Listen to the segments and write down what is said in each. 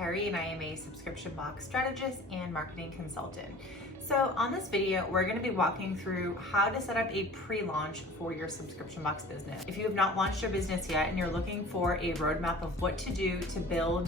Kerrie and I am a subscription box strategist and marketing consultant. So on this video, we're going to be walking through how to set up a pre-launch for your subscription box business. If you have not launched your business yet and you're looking for a roadmap of what to do to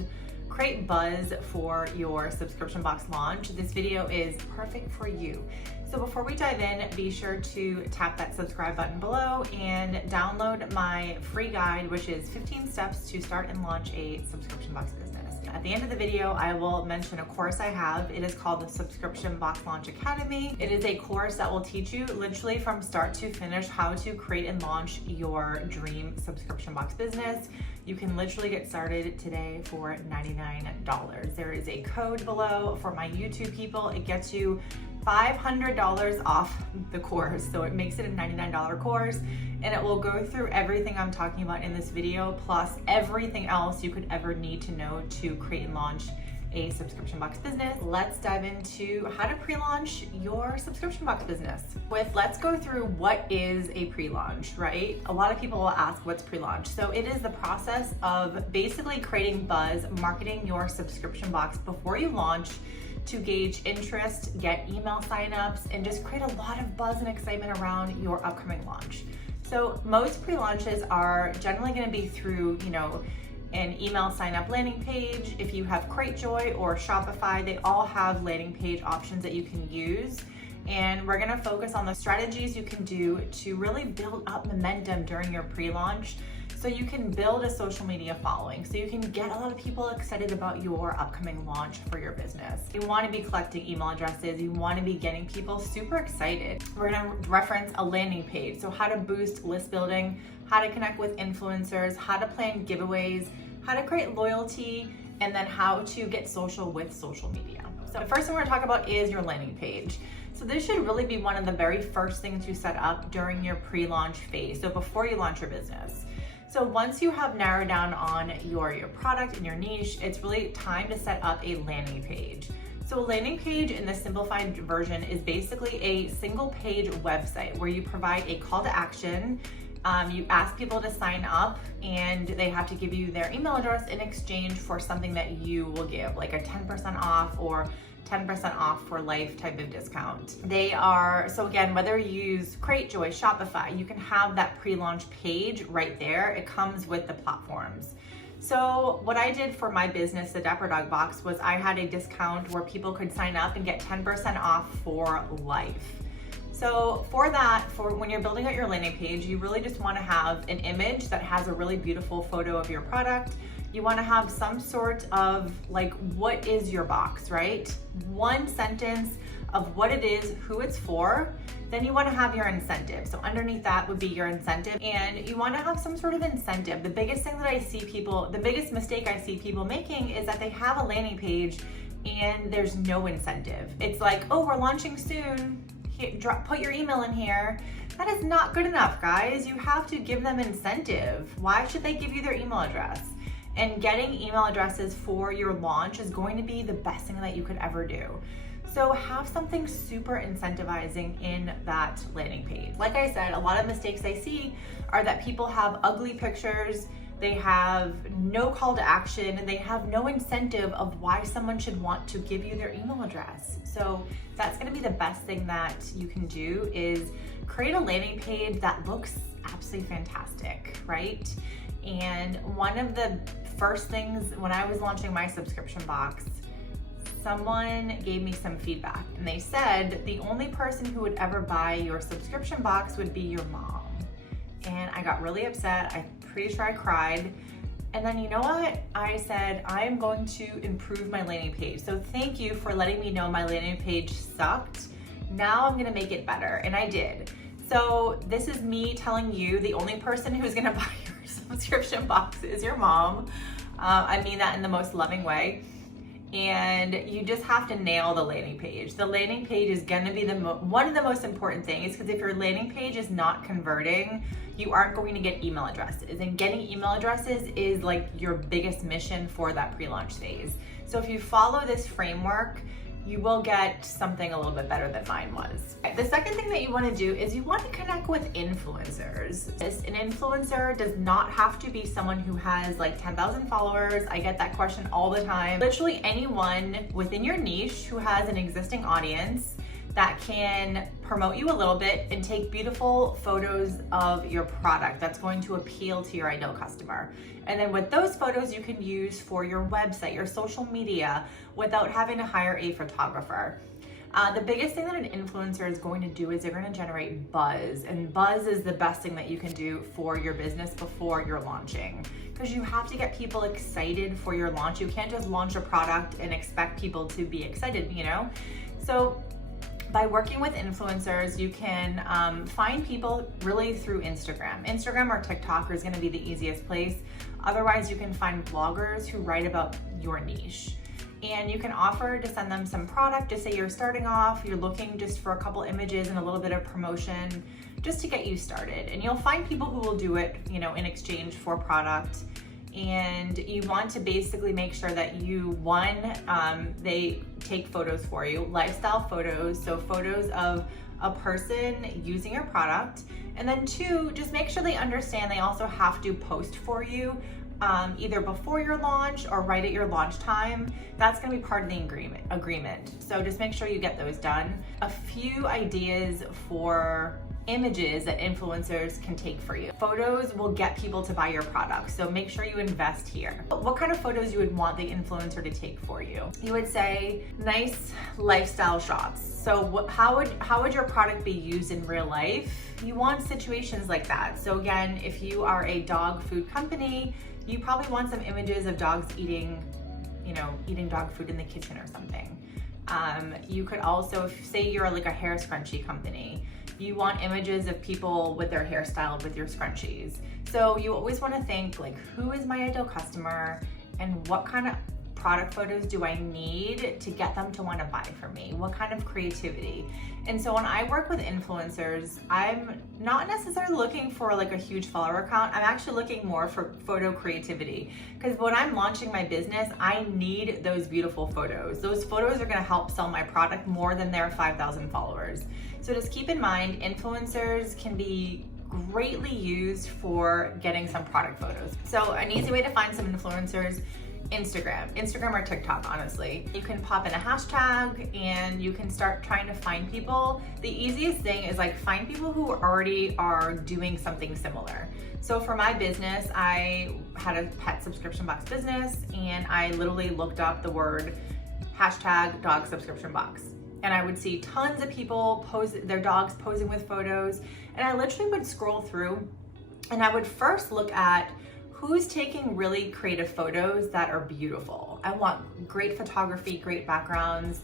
create buzz for your subscription box launch, this video is perfect for you. So before we dive in, be sure to tap that subscribe button below and download my free guide, which is 15 steps to start and launch a subscription box business. At the end of the video, I will mention a course I have. It is called the Subscription Box Launch Academy. It is a course that will teach you literally from start to finish how to create and launch your dream subscription box business. You can literally get started today for $99. There is a code below for my YouTube people. It gets you $500 off the course. So it makes it a $99 course, and it will go through everything I'm talking about in this video, plus everything else you could ever need to know to create and launch a subscription box business. Let's dive into how to pre-launch your subscription box business. Let's go through what is a pre-launch, right? A lot of people will ask what's pre-launch. So it is the process of basically creating buzz, marketing your subscription box before you launch to gauge interest, get email signups, and just create a lot of buzz and excitement around your upcoming launch. So most pre-launches are generally going to be through, an email sign up landing page. If you have Cratejoy or Shopify, they all have landing page options that you can use. And we're gonna focus on the strategies you can do to really build up momentum during your pre-launch so you can build a social media following, so you can get a lot of people excited about your upcoming launch for your business. You wanna be collecting email addresses, you wanna be getting people super excited. We're gonna reference a landing page, so how to boost list building, how to connect with influencers, how to plan giveaways, how to create loyalty, and then how to get social with social media. So the first thing we're gonna talk about is your landing page. So this should really be one of the very first things you set up during your pre-launch phase, so before you launch your business. So once you have narrowed down on your product and your niche, it's really time to set up a landing page. So a landing page in the simplified version is basically a single page website where you provide a call to action. You ask people to sign up and they have to give you their email address in exchange for something that you will give, like a 10% off or 10% off for life type of discount. So again, whether you use Cratejoy, Shopify, you can have that pre-launch page right there. It comes with the platforms. So what I did for my business, the Dapper Dog Box, was I had a discount where people could sign up and get 10% off for life. So for when you're building out your landing page, you really just want to have an image that has a really beautiful photo of your product. You want to have some sort of what is your box, right? One sentence of what it is, who it's for. Then you want to have your incentive. So underneath that would be your incentive, and you want to have some sort of incentive. The biggest mistake I see people making is that they have a landing page and there's no incentive. It's like, oh, we're launching soon. Put your email in here. That is not good enough, guys. You have to give them incentive. Why should they give you their email address? And getting email addresses for your launch is going to be the best thing that you could ever do. So have something super incentivizing in that landing page. Like I said, a lot of mistakes I see are that people have ugly pictures, they have no call to action, and they have no incentive of why someone should want to give you their email address. So that's gonna be the best thing that you can do, is create a landing page that looks absolutely fantastic, right? And one of the first things when I was launching my subscription box, someone gave me some feedback and they said the only person who would ever buy your subscription box would be your mom. And I got really upset. I'm pretty sure I cried. And then you know what? I said, I am going to improve my landing page. So thank you for letting me know my landing page sucked. Now I'm gonna make it better, and I did. So this is me telling you the only person who's gonna buy your subscription box is your mom. I mean that in the most loving way. And you just have to nail the landing page. The landing page is gonna be one of the most important things, because if your landing page is not converting, you aren't going to get email addresses. And getting email addresses is like your biggest mission for that pre-launch phase. So if you follow this framework, you will get something a little bit better than mine was. The second thing that you want to do is you want to connect with influencers. An influencer does not have to be someone who has like 10,000 followers. I get that question all the time. Literally anyone within your niche who has an existing audience that can promote you a little bit and take beautiful photos of your product that's going to appeal to your ideal customer. And then with those photos, you can use for your website, your social media, without having to hire a photographer. The biggest thing that an influencer is going to do is they're going to generate buzz, and buzz is the best thing that you can do for your business before you're launching, because you have to get people excited for your launch. You can't just launch a product and expect people to be excited, you know? So by working with influencers, you can find people really through Instagram. Instagram or TikTok is going to be the easiest place. Otherwise, you can find bloggers who write about your niche. And you can offer to send them some product to say you're starting off, you're looking just for a couple images and a little bit of promotion just to get you started. And you'll find people who will do it, you know, in exchange for product. And you want to basically make sure that they take photos for you, lifestyle photos, so photos of a person using your product. And then two, just make sure they understand they also have to post for you either before your launch or right at your launch time. That's gonna be part of the agreement. So just make sure you get those done. A few ideas for images that influencers can take for you. Photos will get people to buy your product, so make sure you invest here. What kind of photos you would want the influencer to take for you? You would say nice lifestyle shots. So how would your product be used in real life? You want situations like that. So again, if you are a dog food company, you probably want some images of dogs eating dog food in the kitchen or something. You could also, say you're like a hair scrunchie company, you want images of people with their hair styled with your scrunchies. So you always want to think like, who is my ideal customer and what kind of product photos do I need to get them to want to buy from me? What kind of creativity? And so when I work with influencers, I'm not necessarily looking for like a huge follower count. I'm actually looking more for photo creativity, because when I'm launching my business, I need those beautiful photos. Those photos are going to help sell my product more than their 5,000 followers. So just keep in mind, influencers can be greatly used for getting some product photos. So an easy way to find some influencers, Instagram or TikTok, honestly. You can pop in a hashtag and you can start trying to find people. The easiest thing is like find people who already are doing something similar. So for my business, I had a pet subscription box business, and I literally looked up the word hashtag dog subscription box. And I would see tons of people post their dogs posing with photos. And I literally would scroll through and I would first look at who's taking really creative photos that are beautiful. I want great photography, great backgrounds.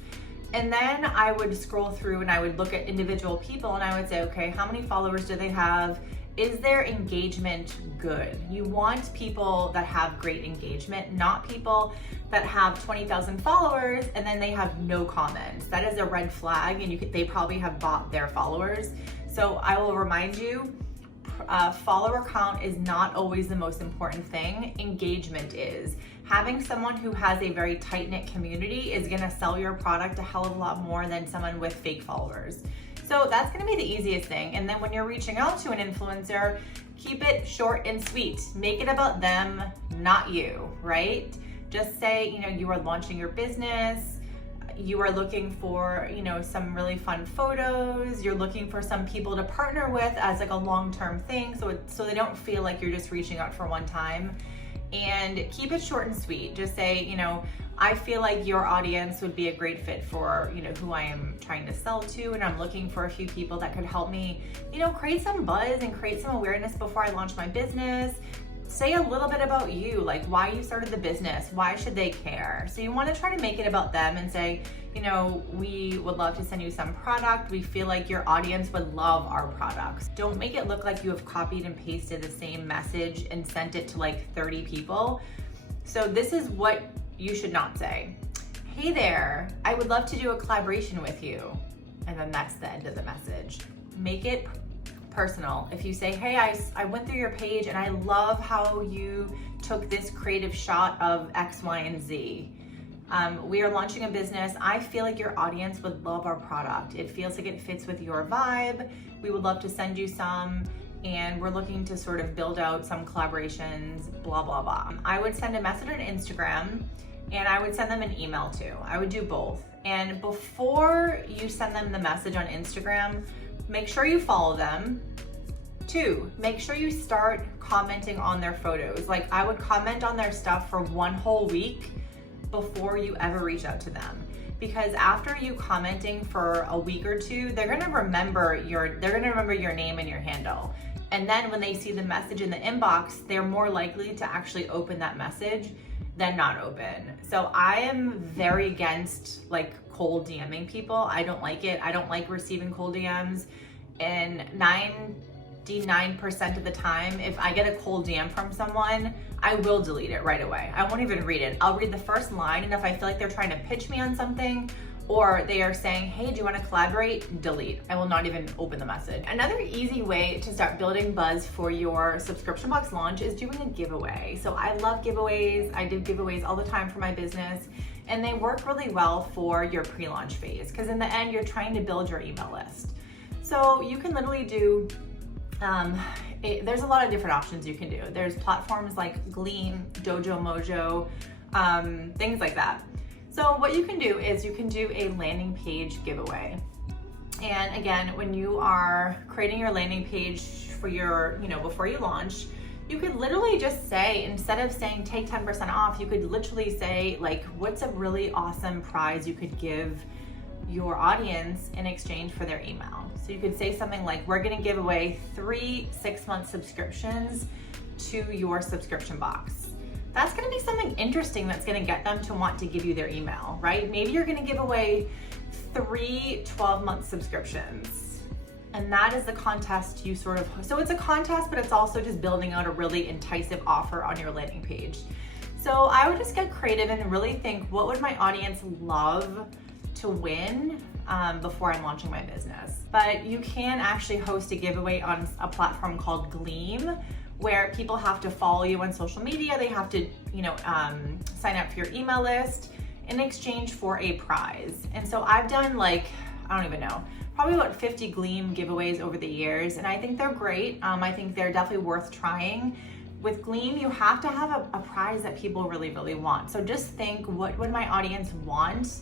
And then I would scroll through and I would look at individual people and I would say, okay, how many followers do they have? Is their engagement good? You want people that have great engagement, not people that have 20,000 followers and then they have no comments. That is a red flag, and they probably have bought their followers. So I will remind you, follower count is not always the most important thing. Engagement is. Having someone who has a very tight-knit community is gonna sell your product a hell of a lot more than someone with fake followers. So that's gonna be the easiest thing. And then when you're reaching out to an influencer, keep it short and sweet. Make it about them, not you, right? Just say, you are launching your business, you are looking for, some really fun photos, you're looking for some people to partner with as like a long-term thing, so they don't feel like you're just reaching out for one time. And keep it short and sweet. Just say, I feel like your audience would be a great fit for, who I am trying to sell to, and I'm looking for a few people that could help me, create some buzz and create some awareness before I launch my business. Say a little bit about you, like why you started the business, why should they care? So you want to try to make it about them and say, we would love to send you some product. We feel like your audience would love our products. Don't make it look like you have copied and pasted the same message and sent it to like 30 people. So this is what you should not say. Hey there, I would love to do a collaboration with you. And then that's the end of the message. Make it personal. If you say, hey, I went through your page and I love how you took this creative shot of X, Y, and Z. We are launching a business. I feel like your audience would love our product. It feels like it fits with your vibe. We would love to send you some, and we're looking to sort of build out some collaborations, blah, blah, blah. I would send a message on Instagram, and I would send them an email too. I would do both. And before you send them the message on Instagram, make sure you follow them. 2, make sure you start commenting on their photos. Like, I would comment on their stuff for 1 whole week before you ever reach out to them. Because after you commenting for a week or 2, they're gonna remember your name and your handle. And then when they see the message in the inbox, they're more likely to actually open that message than not open. So I am very against like cold DMing people. I don't like it. I don't like receiving cold DMs. And 99% of the time, if I get a cold DM from someone, I will delete it right away. I won't even read it. I'll read the first line, and if I feel like they're trying to pitch me on something, or they are saying, hey, do you want to collaborate? Delete. I will not even open the message. Another easy way to start building buzz for your subscription box launch is doing a giveaway. So I love giveaways. I do giveaways all the time for my business, and they work really well for your pre-launch phase, because in the end, you're trying to build your email list. So you can literally do, there's a lot of different options you can do. There's platforms like Gleam, Dojo Mojo, things like that. So what you can do is you can do a landing page giveaway. And again, when you are creating your landing page for your, before you launch, you could literally just say, instead of saying take 10% off, you could literally say like, what's a really awesome prize you could give your audience in exchange for their email. So you could say something like, we're gonna give away 3 6-month subscriptions to your subscription box. That's gonna be something interesting that's gonna get them to want to give you their email, right? Maybe you're gonna give away 3 12-month subscriptions. And that is the contest you so it's a contest, but it's also just building out a really enticing offer on your landing page. So I would just get creative and really think, what would my audience love to win before I'm launching my business? But you can actually host a giveaway on a platform called Gleam, where people have to follow you on social media. They have to, sign up for your email list in exchange for a prize. And so I've done I don't even know, probably about 50 Gleam giveaways over the years, and I think they're great. I think they're definitely worth trying. With Gleam, you have to have a prize that people really, really want. So just think, what would my audience want?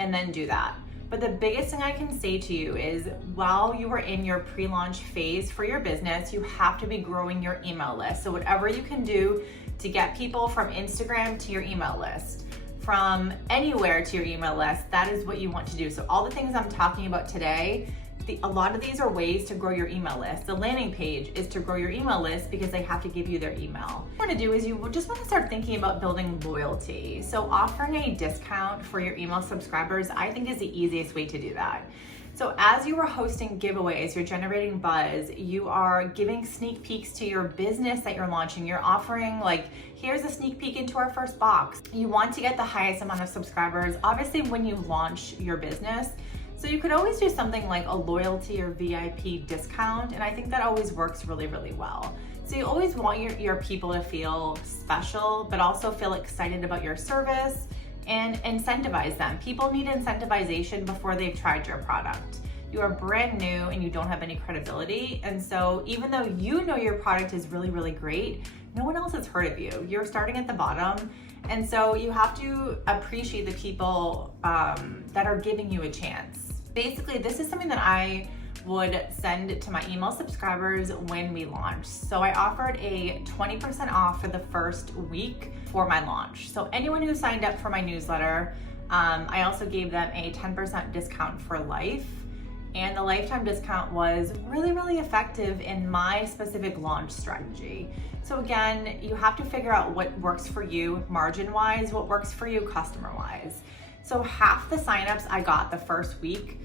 And then do that. But the biggest thing I can say to you is, while you are in your pre-launch phase for your business, you have to be growing your email list. So whatever you can do to get people from Instagram to your email list, from anywhere to your email list, that is what you want to do. So all the things I'm talking about today, a lot of these are ways to grow your email list. The landing page is to grow your email list because they have to give you their email. What you want to do is you just want to start thinking about building loyalty. So offering a discount for your email subscribers, I think, is the easiest way to do that. So as you are hosting giveaways, you're generating buzz, you are giving sneak peeks to your business that you're launching. You're offering here's a sneak peek into our first box. You want to get the highest amount of subscribers, obviously, when you launch your business. So you could always do something like a loyalty or VIP discount, and I think that always works really, really well. So you always want your people to feel special, but also feel excited about your service, and incentivize them. People need incentivization before they've tried your product. You are brand new and you don't have any credibility, and so even though you know your product is really, really great, no one else has heard of you. You're starting at the bottom, and so you have to appreciate the people that are giving you a chance. Basically, this is something that I would send to my email subscribers when we launched. So I offered a 20% off for the first week for my launch. So anyone who signed up for my newsletter, I also gave them a 10% discount for life. And the lifetime discount was really, really effective in my specific launch strategy. So again, you have to figure out what works for you margin-wise, what works for you customer-wise. So half the signups I got the first week,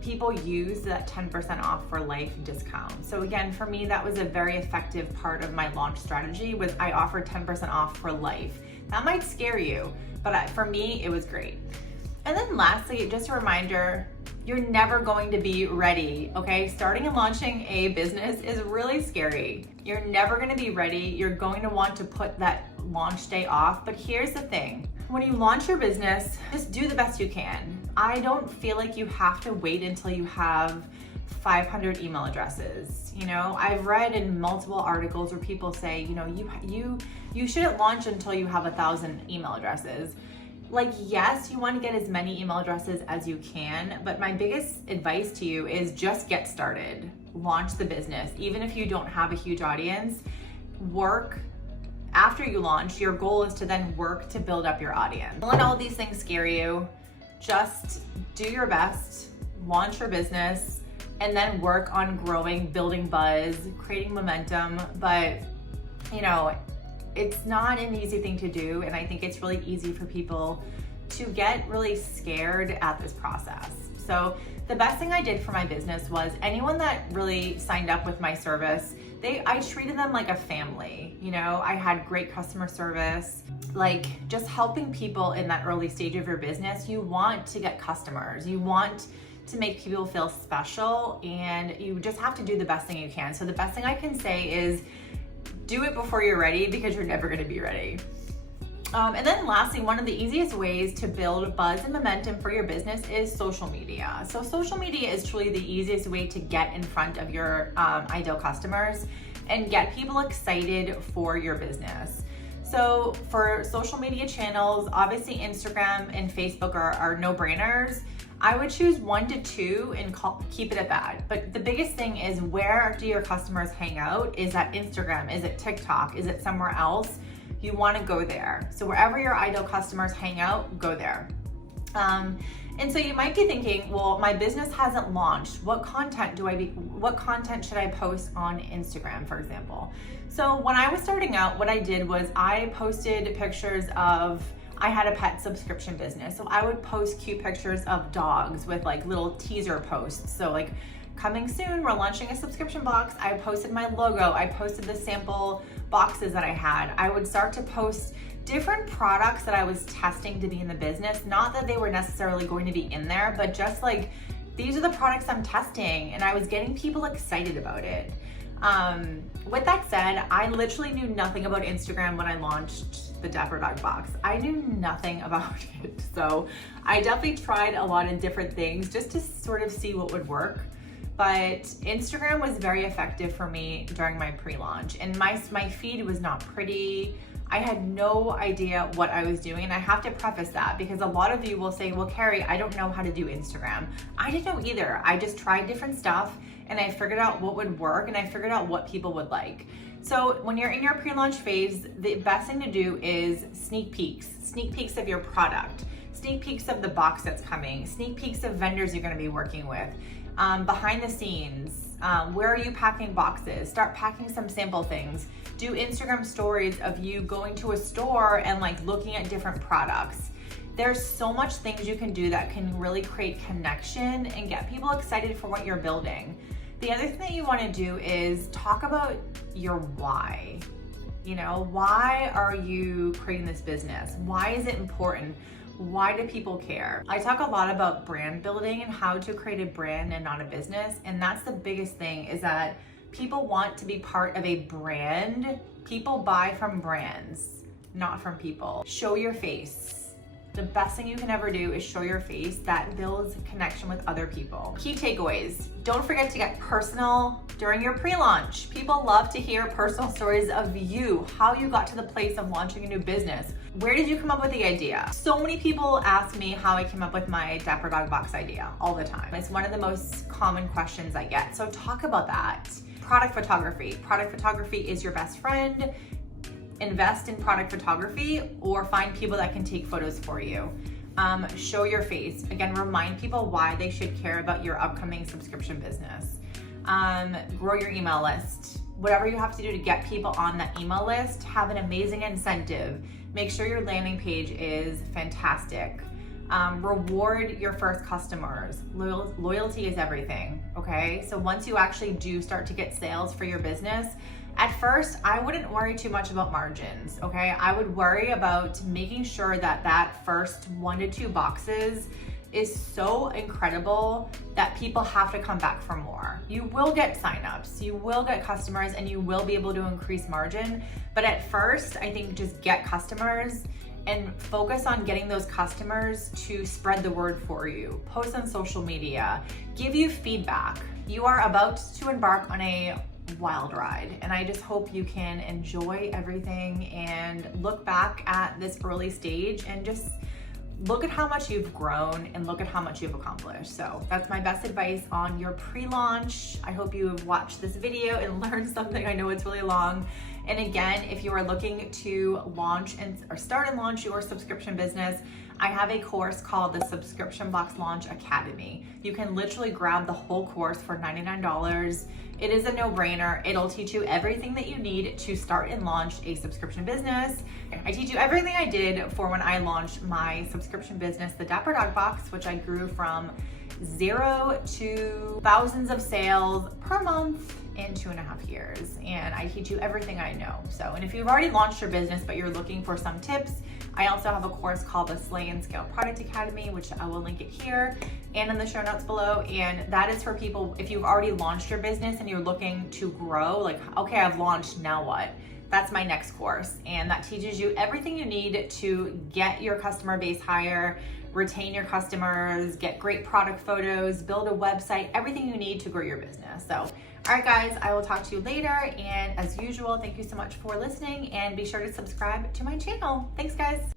people used that 10% off for life discount. So again, for me, that was a very effective part of my launch strategy. Was I offered 10% off for life. That might scare you, but for me, it was great. And then lastly, just a reminder, You're never going to be ready, okay? Starting and launching a business is really scary. You're never gonna be ready. You're going to want to put that launch day off. But here's the thing. When you launch your business, just do the best you can. I don't feel like you have to wait until you have 500 email addresses. You know, I've read in multiple articles where people say, you know, you shouldn't launch until you have 1,000 email addresses. Like, yes, you want to get as many email addresses as you can, but my biggest advice to you is just get started. Launch the business. Even if you don't have a huge audience, work after you launch. Your goal is to then work to build up your audience. Don't let all these things scare you. Just do your best, launch your business, and then work on growing, building buzz, creating momentum. But, you know, it's not an easy thing to do, and I think it's really easy for people to get really scared at this process. So the best thing I did for my business was anyone that really signed up with my service, I treated them like a family. You know, I had great customer service, like just helping people in that early stage of your business. You want to get customers, you want to make people feel special, and you just have to do the best thing you can. So the best thing I can say is do it before you're ready, because you're never gonna be ready. And then lastly, one of the easiest ways to build buzz and momentum for your business is social media. So social media is truly the easiest way to get in front of your ideal customers and get people excited for your business. So for social media channels, obviously Instagram and Facebook are no-brainers. I would choose 1 to 2 and keep it at that. But the biggest thing is, where do your customers hang out? Is that Instagram? Is it TikTok? Is it somewhere else? You want to go there. So wherever your ideal customers hang out, go there. And so you might be thinking, well, my business hasn't launched. What content should I post on Instagram, for example? So when I was starting out, what I did was I posted pictures of, I had a pet subscription business. So I would post cute pictures of dogs with like little teaser posts. So like, coming soon, we're launching a subscription box. I posted my logo. I posted the sample boxes that I had. I would start to post different products that I was testing to be in the business. Not that they were necessarily going to be in there, but just like, these are the products I'm testing, and I was getting people excited about it. With that said, I literally knew nothing about Instagram when I launched the Dapper Dog Box. I knew nothing about it. So I definitely tried a lot of different things just to sort of see what would work. But Instagram was very effective for me during my pre-launch, and my feed was not pretty. I had no idea what I was doing, and I have to preface that because a lot of you will say, well, Kerrie, I don't know how to do Instagram. I didn't know either. I just tried different stuff, and I figured out what would work, and I figured out what people would like. So when you're in your pre-launch phase, the best thing to do is sneak peeks of your product, sneak peeks of the box that's coming, sneak peeks of vendors you're gonna be working with, behind the scenes, where are you packing boxes? Start packing some sample things. Do Instagram stories of you going to a store and like looking at different products. There's so much things you can do that can really create connection and get people excited for what you're building. The other thing that you want to do is talk about your why. You know, why are you creating this business? Why is it important? Why do people care? I talk a lot about brand building and how to create a brand and not a business. And that's the biggest thing, is that people want to be part of a brand. People buy from brands, not from people. Show your face. The best thing you can ever do is show your face. That builds connection with other people. Key takeaways. Don't forget to get personal during your pre-launch. People love to hear personal stories of you, how you got to the place of launching a new business. Where did you come up with the idea? So many people ask me how I came up with my Dapper Dog Box idea all the time. It's one of the most common questions I get. So talk about that. Product photography. Product photography is your best friend. Invest in product photography or find people that can take photos for you. Show your face. Again, remind people why they should care about your upcoming subscription business. Grow your email list. Whatever you have to do to get people on that email list, have an amazing incentive. Make sure your landing page is fantastic. Reward your first customers. Loyalty is everything, okay? So once you actually do start to get sales for your business, at first, I wouldn't worry too much about margins, okay? I would worry about making sure that that first 1 to 2 boxes is so incredible that people have to come back for more. You will get signups, you will get customers, and you will be able to increase margin. But at first, I think just get customers and focus on getting those customers to spread the word for you. Post on social media, give you feedback. You are about to embark on a wild ride, and I just hope you can enjoy everything and look back at this early stage and just look at how much you've grown and look at how much you've accomplished. So that's my best advice on your pre-launch. I hope you have watched this video and learned something. I know it's really long. And again, if you are looking to launch or start and launch your subscription business, I have a course called the Subscription Box Launch Academy. You can literally grab the whole course for $99. It is a no-brainer. It'll teach you everything that you need to start and launch a subscription business. I teach you everything I did for when I launched my subscription business, the Dapper Dog Box, which I grew from 0 to thousands of sales per month in 2.5 years. And I teach you everything I know. So, and if you've already launched your business, but you're looking for some tips, I also have a course called the Slay and Scale Product Academy, which I will link it here and in the show notes below. And that is for people, if you've already launched your business and you're looking to grow, like, okay, I've launched, now what? That's my next course. And that teaches you everything you need to get your customer base higher, retain your customers, get great product photos, build a website, everything you need to grow your business. So, all right guys, I will talk to you later. And as usual, thank you so much for listening, and be sure to subscribe to my channel. Thanks guys.